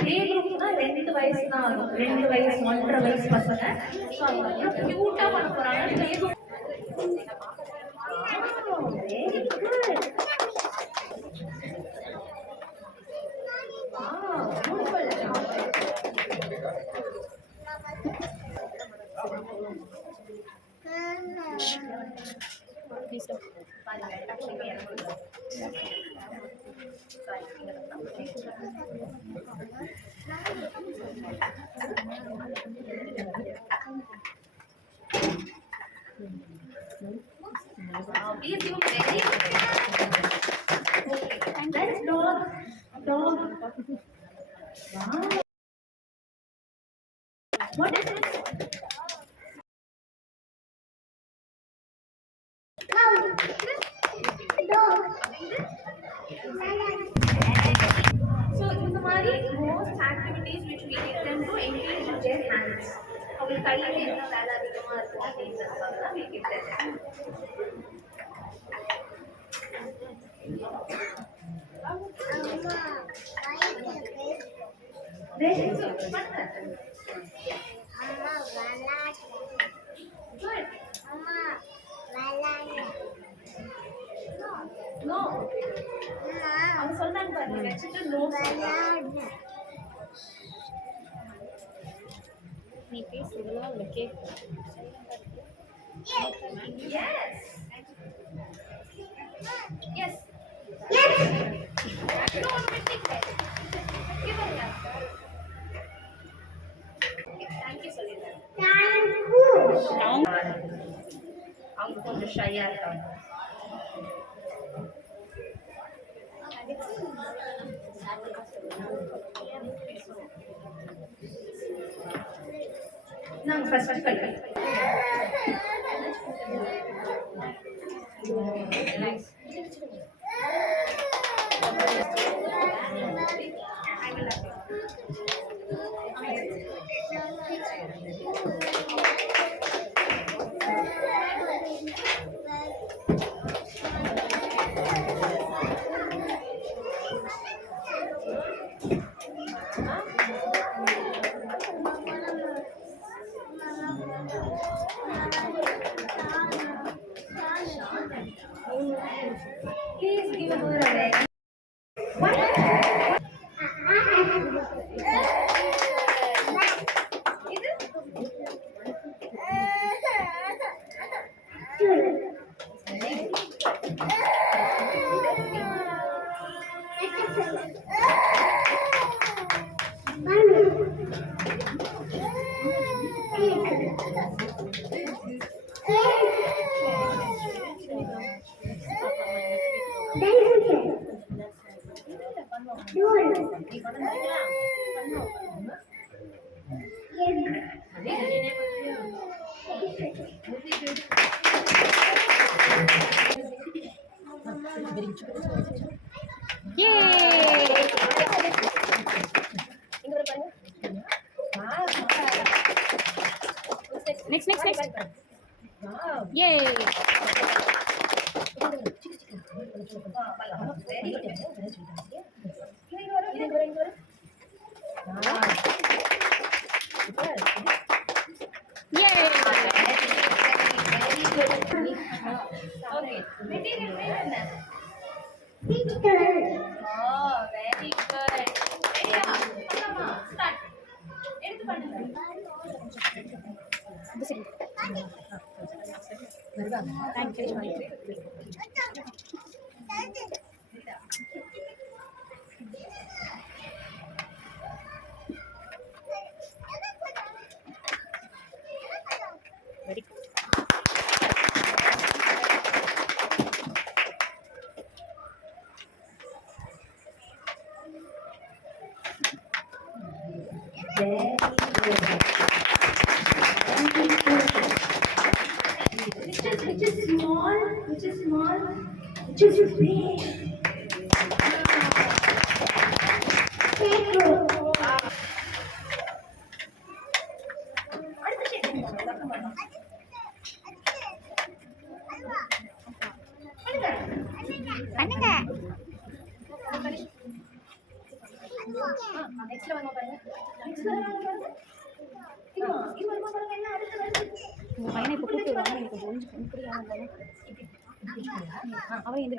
Play குரூப்னா 2 வயசு தான் ஆகும். 2 வயசு 1.5 வயசு பசங்க. ஸோ அவங்க வந்து கியூட்டா பண்ண போறாங்க. Play group very good. Please do very let's dog. Wow. What is this? So in the most activities which we get them to engage with their hands. அவங்களுக்கு கையில என்ன வேலை அதிகமா இருக்கும் அப்படின்றதுக்காக we give them. Very good. Amma valana. Good. Amma valana. No. அவன் சொன்னான் பாருங்க வெச்சிட்டு நோ valana. நீ பேசுறதுல உள்ள கேக்கு. Yes. Yes. Yes. No, waiting there. Give her that. Thank you சொல்லிடுங்க. Thank you. அவங்க கொஞ்சம் ஷையா இருக்காங்க. நாங்க ஃபர்ஸ்ட் கல்வி Please give her a leg. What? Next. Wow. Yay. Okay. Material name picture. Oh, very good. Start. எடுத்து பண்ணுங்க. வருவாங்க. Time finish பண்ணிட்டு. Very good. Which is small, which is big. Next பையனை இப்போ கூப்பிட்டு வருவாங்க எனக்கு இப்படி அவன் எந்த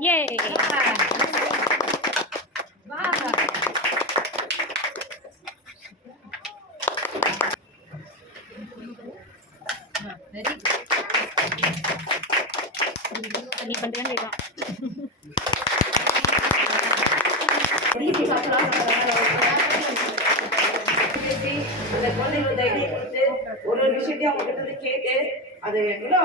Yay! Wow! Ready? Ini penting juga. அந்த குழந்தைகளோட ஐடியா கொடுத்து ஒரு விஷயத்தையும் அவங்க கிட்ட கேட்டு அது எவ்வளோ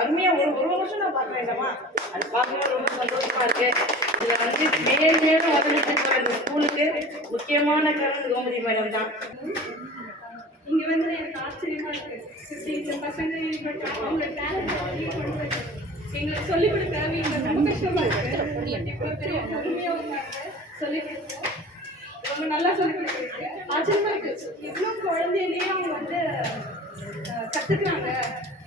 அருமையா ஒரு வருஷம் நான் பார்க்க வேண்டாமா அது பார்க்கவே ரொம்ப சந்தோஷமா இருக்கு. இதுல வந்து மேலும் மேலும் வளர்ந்துட்டு போற இந்த ஸ்கூலுக்கு முக்கியமான காரணம் கோமதி மேடம் தான். இங்க வந்து எனக்கு ஆச்சரியமா இருக்கு. இந்த பசங்க அவங்க டேலண்ட் எங்களுக்கு சொல்லிக் கொடுக்க இங்க ரொம்ப கஷ்டமா இருக்கு. இவ்வளவு பெரிய பொறுமையா சொல்லி ரொம்ப நல்லா சொல்லி கொடுத்துருக்கு. ஆச்சரியமா இருக்கு. இவ்வளவு குழந்தையிலேயே அவங்க வந்து கத்துக்கிறாங்க,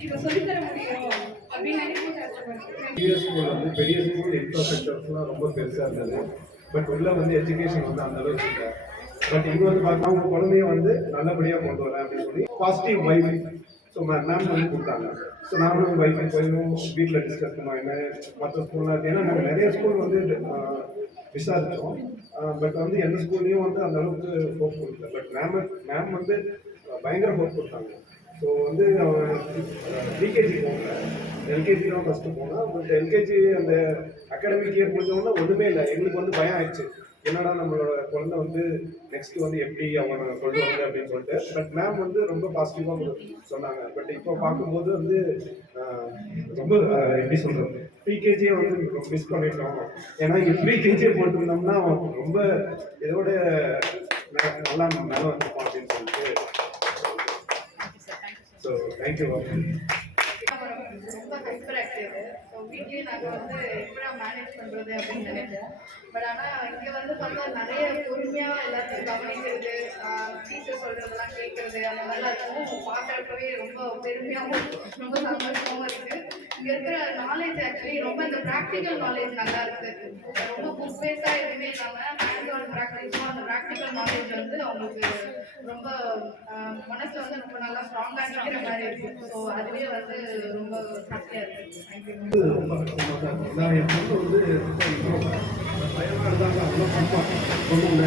இதை சொல்லித்தர முடியும் அப்படின்னு நினைக்கும் ஆச்சரியமா இருக்கு. பெரிய ஸ்கூல் இன்ஃப்ராஸ்ட்ரக்சர்ஸ்லாம் ரொம்ப பெருசாக இருந்தது. பட் உள்ள வந்து எஜுகேஷன் வந்து அந்த அளவுக்கு இல்லை. பட் இங்கே வந்து பார்த்தா அவங்க குழந்தைய வந்து நல்லபடியாக கொண்டு வரேன் அப்படின்னு சொல்லி பாசிட்டிவ் வைஃப் ஸோ மேம் வந்து கொடுத்தாங்க. ஸோ நானும் வைஃபை போயும் வீட்டில் டிஸ்கஸ் பண்ணோம் என்ன மற்ற ஸ்கூல்லாம். ஏன்னா நாங்கள் நிறைய ஸ்கூல் வந்து விசாரித்தோம். பட் வந்து எந்த ஸ்கூல்லையும் வந்து அந்த அளவுக்கு ஹோப் கொடுக்கல. பட் மேம் வந்து பயங்கர ஹோப் கொடுத்தாங்க. ஸோ வந்து அவன் ப்ரீகேஜி போகல, எல்கேஜி தான் ஃபஸ்ட்டு போனான். பட் எல்கேஜி அந்த அகாடமிக் இயர் முடிஞ்சவொன்னே ஒன்றுமே இல்லை. எங்களுக்கு வந்து பயம் ஆயிடுச்சு, என்னடா நம்மளோட குழந்தை வந்து நெக்ஸ்ட் வந்து எப்படி அவனை கொண்டு வருது அப்படின்னு சொல்லிட்டு. பட் மேம் வந்து ரொம்ப பாசிட்டிவாக சொன்னாங்க. பட் இப்போ பார்க்கும்போது வந்து ரொம்ப எப்படி சொல்கிறது, ப்ரீகேஜியை வந்து மிஸ் பண்ணிட்டோம். ஏன்னா இங்கே ப்ரீகேஜியை போட்டிருந்தோம்னா அவன் ரொம்ப இதோட நல்லா மேலே வந்துருப்பான் அப்படின்னு சொல்லிட்டு. So thank you. ரொம்ப ஹைப்பர் ஆக்டிவ். ஸோ வீட்லேயே நாங்கள் வந்து எப்படா மேனேஜ் பண்ணுறது அப்படின்னு நினைப்போம். பட் ஆனால் இங்கே வந்து பார்த்தா நிறைய பொறுமையாக எல்லாத்தையும் கவனிக்கிறது, டீச்சர் சொல்கிறதெல்லாம் கேட்குறது அந்த மாதிரிலாம் இருக்கும். பார்க்குறப்பவே ரொம்ப பெருமையாகவும் ரொம்ப சந்தோஷமாகவும் இருக்குது. இங்கே இருக்கிற நாலேஜ் ஆக்சுவலி ரொம்ப இந்த ப்ராக்டிக்கல் நாலேஜ் நல்லா இருக்குது. ரொம்ப புக் பேஸாக எதுவுமே இல்லாமல் ஹேண்ட் ஆன் ப்ராக்டிஸும் அந்த ப்ராக்டிக்கல் நாலேஜ் வந்து அவங்களுக்கு ரொம்ப மனசில் வந்து ரொம்ப நல்லா ஸ்ட்ராங்காக நிற்கிற மாதிரி இருக்குது. ஸோ அதுவே வந்து ரொம்ப ஹாப்பியாக இருக்குது. தேங்க்யூ. ரொம்ப கஷ்டமாக தான் இருக்கும். நான் என் பொண்ணு வந்து பயமாக இருந்தாங்க. அவ்வளோ பண்ணுவாங்க ரொம்ப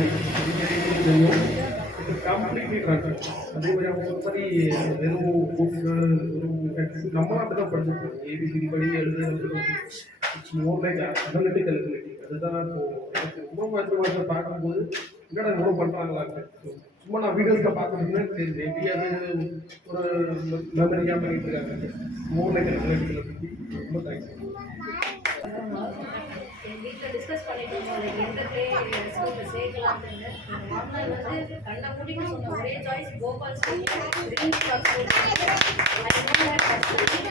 தெரியும். இது கம்ப்ளீட்லி ட்ரான்ஸ்ஃபர். அதே மாதிரி அவங்க சொன்ன மாதிரி வெறும் புக்ஸு நம்ம நாட்டு தான் படிச்சிருக்கோம். ஏபிசிடி படி எழுதுறது it's more like analytical ability. அதுதான் இப்போது எனக்கு ரொம்ப மாற்ற பார்க்கும்போது என்னடா இவ்வளோ பண்ணுறாங்களான்னு. சும்மா நான் வீடியோஸில் பார்க்கணும்னா சரி மேபி அது ஒரு மெமரியாக பண்ணிட்டு இருக்காங்க. More like analytical ability. ரொம்ப தேங்க்ஸ். எங்கள் வீட்டில் டிஸ்கஸ் பண்ணிட்டு இருந்தோம் எந்த பிளே ஸ்கூலில் சேர்க்கலாம்னு. மாமனார் வந்து கண்ணை மூடிக்கு சொன்ன ஒரே சாய்ஸ் கோபால் ஸ்கூல்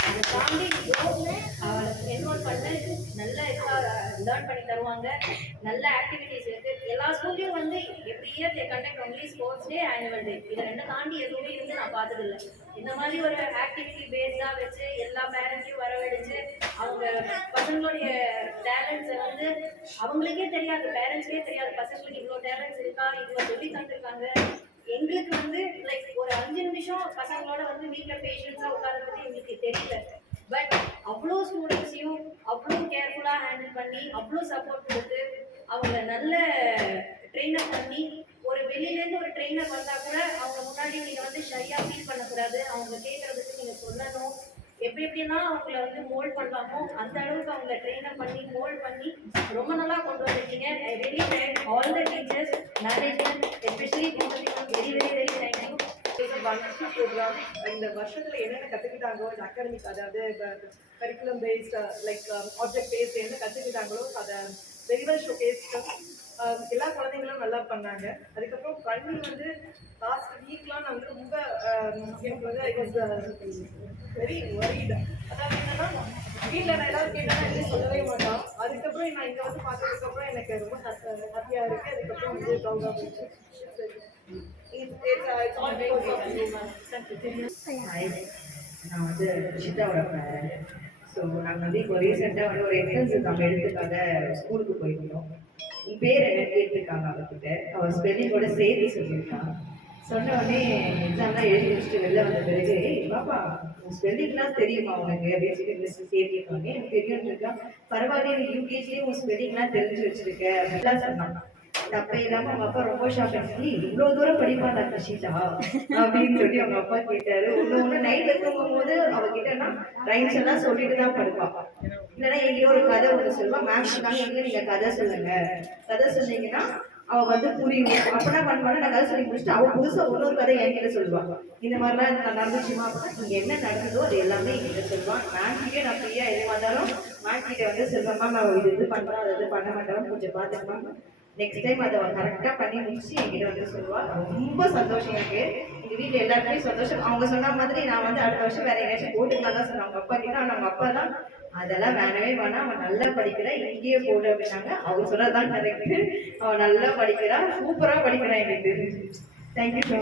அதை தாண்டி அவளை என்ரோல் பண்ண நல்ல இதாக லேர்ன் பண்ணி தருவாங்க. நல்ல ஆக்டிவிட்டிஸ் இருக்குது. எல்லா ஸ்கூல்லையும் வந்து every year they conduct only sports day, annual day. இதை ரெண்டு தாண்டி எதுவுமே இருந்து நான் பார்த்ததில்லை. இந்த மாதிரி ஒரு ஆக்டிவிட்டி பேஸ்டாக வச்சு எல்லா பேரண்ட்ஸையும் வரவழைச்சு அவங்க பசங்களுடைய டேலண்ட்ஸை வந்து அவங்களுக்கே தெரியாது, பேரண்ட்ஸ்க்கே தெரியாது பசங்களுக்கு இவ்வளோ டேலண்ட்ஸ் இருக்கா, இவ்வளோ சொல்லி தந்துருக்காங்க. எங்களுக்கு வந்து லைக் ஒரு 5 நிமிஷம் பசங்களோட வந்து வீட்டில் பேஷன்ஸாக உட்காரத்துக்கு எங்களுக்கு தெரியல. பட் அவ்வளோ ஸ்டூடெண்ட்ஸையும் அவ்வளோ கேர்ஃபுல்லாக ஹேண்டில் பண்ணி அவ்வளோ சப்போர்ட் கொடுத்து அவங்கள நல்ல ட்ரெயினப் பண்ணி ஒரு வெளியிலேருந்து ஒரு ட்ரெயினர் வந்தால் கூட அவங்க முன்னாடி நீங்கள் வந்து ஷையாக ஃபீல் பண்ணக்கூடாது. அவங்க கேட்குறதுக்கு நீங்கள் சொல்லணும். எப்படிலாம் அவங்கள வந்து மோல்ட் பண்ணலாமோ அந்த அளவுக்கு அவங்கள ட்ரெயினப் பண்ணி மோல்ட் பண்ணி ரொம்ப நல்லா கொண்டு வந்திருக்கீங்க. I really thank all the teachers, management, especially very very very thank you. Wonderful program. இந்த வருஷத்தில் என்னென்ன கற்றுக்கிட்டாங்களோ இந்த அகாடமிக், அதாவது curriculum based like object based என்ன கற்றுக்கிட்டாங்களோ அதை வெரி வெல் ஷோகேஸ்டு. எல்லா குழந்தைங்களும் நல்லா பண்ணாங்க. அதுக்கப்புறம் கல்வி வந்து லாஸ்ட் வீக்லாம் நான் வந்து ரொம்ப எனக்கு வந்து ஐ வாஸ் வெரி ஒரிட். அதாவது என்னன்னா வீட்டில் நான் ஏதாவது கேட்டேன்னா எதுவும் சொல்லவே மாட்டான். அதுக்கப்புறம் நான் இங்கே வந்து பார்த்ததுக்கப்புறம் எனக்கு ரொம்ப ஹாப்பியாக இருக்குது. அதுக்கப்புறம் வந்து ப்ரௌடாக போயிடுச்சு. நான் வந்து ரிஷிதாவோட பேரண்ட். ஸோ நாங்கள் வந்து இப்போ ரீசெண்டாக வந்து ஒரு என்ட்ரன்ஸ் எக்ஸாம் எடுத்துக்காக ஸ்கூலுக்கு போயிருந்தோம். என் பேர் என்ன கேட்டிருக்காங்க அவகிட்ட. அவள் ஸ்பெல்லிங்கோட சேர்த்து சொல்லியிருக்கான். சொன்ன உடனே எக்ஸாம்லாம் எழுதி வச்சுட்டு வெளில வந்த பிறகு பாப்பா உன் ஸ்பெல்லிங்லாம் தெரியுமா உனக்கு அப்படின்னு சொல்லி மிஸ் கேட்டிருக்காங்க. எனக்கு தெரியும்னு இருக்கா. பரவாயில்ல நீ யூகேஜிலேயே உன் ஸ்பெல்லிங்லாம் தெரிஞ்சு வச்சிருக்க அப்படிலாம் சொன்னான். தப்பே இல்லாமல் அவங்க அப்பா ரொம்ப ஷாக் ஆச்சு. இவ்வளோ தூரம் படிப்பாடா கஷிதா அப்படின்னு சொல்லி அவங்க அப்பா கேட்டாரு. ஒன்று நைட் தூங்கும் போது அவகிட்டனா ரைம்ஸ் எல்லாம் சொல்லிட்டு தான் படுப்பான். இல்லைன்னா எங்கேயோ ஒரு கதை ஒன்று சொல்லுவாள். மேம் சொன்னாங்க எங்கே நீங்கள் கதை சொல்லுங்க, கதை சொன்னீங்கன்னா அவள் வந்து புரியும். அப்படின்னா பண்ணுவாங்க. நான் கதை சொல்லி முடிச்சுட்டு அவள் புதுசாக இன்னொரு கதை என்கிட்ட சொல்லுவாங்க. இந்த மாதிரிலாம் நான் நடந்துச்சுமா அப்படின்னா இங்கே என்ன நடந்ததோ அது எல்லாமே என்கிட்ட சொல்லுவான். மேம் கிட்டே நான் ஃப்ரீயாக எது வந்தாலும் மேம் கிட்ட வந்து சொல்லுவேன். மேம் அவள் இது பண்ணுறான் அது பண்ண மாட்டான்னு கொஞ்சம் பார்த்துக்கலாம். நெக்ஸ்ட் டைம் அதை கரெக்டாக பண்ணி முடிச்சு என்கிட்ட வந்து சொல்லுவாள். ரொம்ப சந்தோஷம் எனக்கு. எங்கள் வீட்டில் எல்லாருக்குமே சந்தோஷம். அவங்க சொன்ன மாதிரி நான் வந்து அடுத்த வருஷம் வேற எங்கேயாச்சும் போட்டுக்கலாம் தான் சொன்னேன் அவங்க அப்பா கிட்ட. ஆனால் அவங்க அப்பா தான் அதெல்லாம் வேணவே வேணாம், அவன் நல்லா படிக்கிறா, இங்கேயே போடு அப்படின்னாங்க. அவங்க சொன்னதான் கரெக்டு. அவன் நல்லா படிக்கிறா, சூப்பராக படிக்கிறான் எனக்கு தெரிஞ்சு. Thank you so much.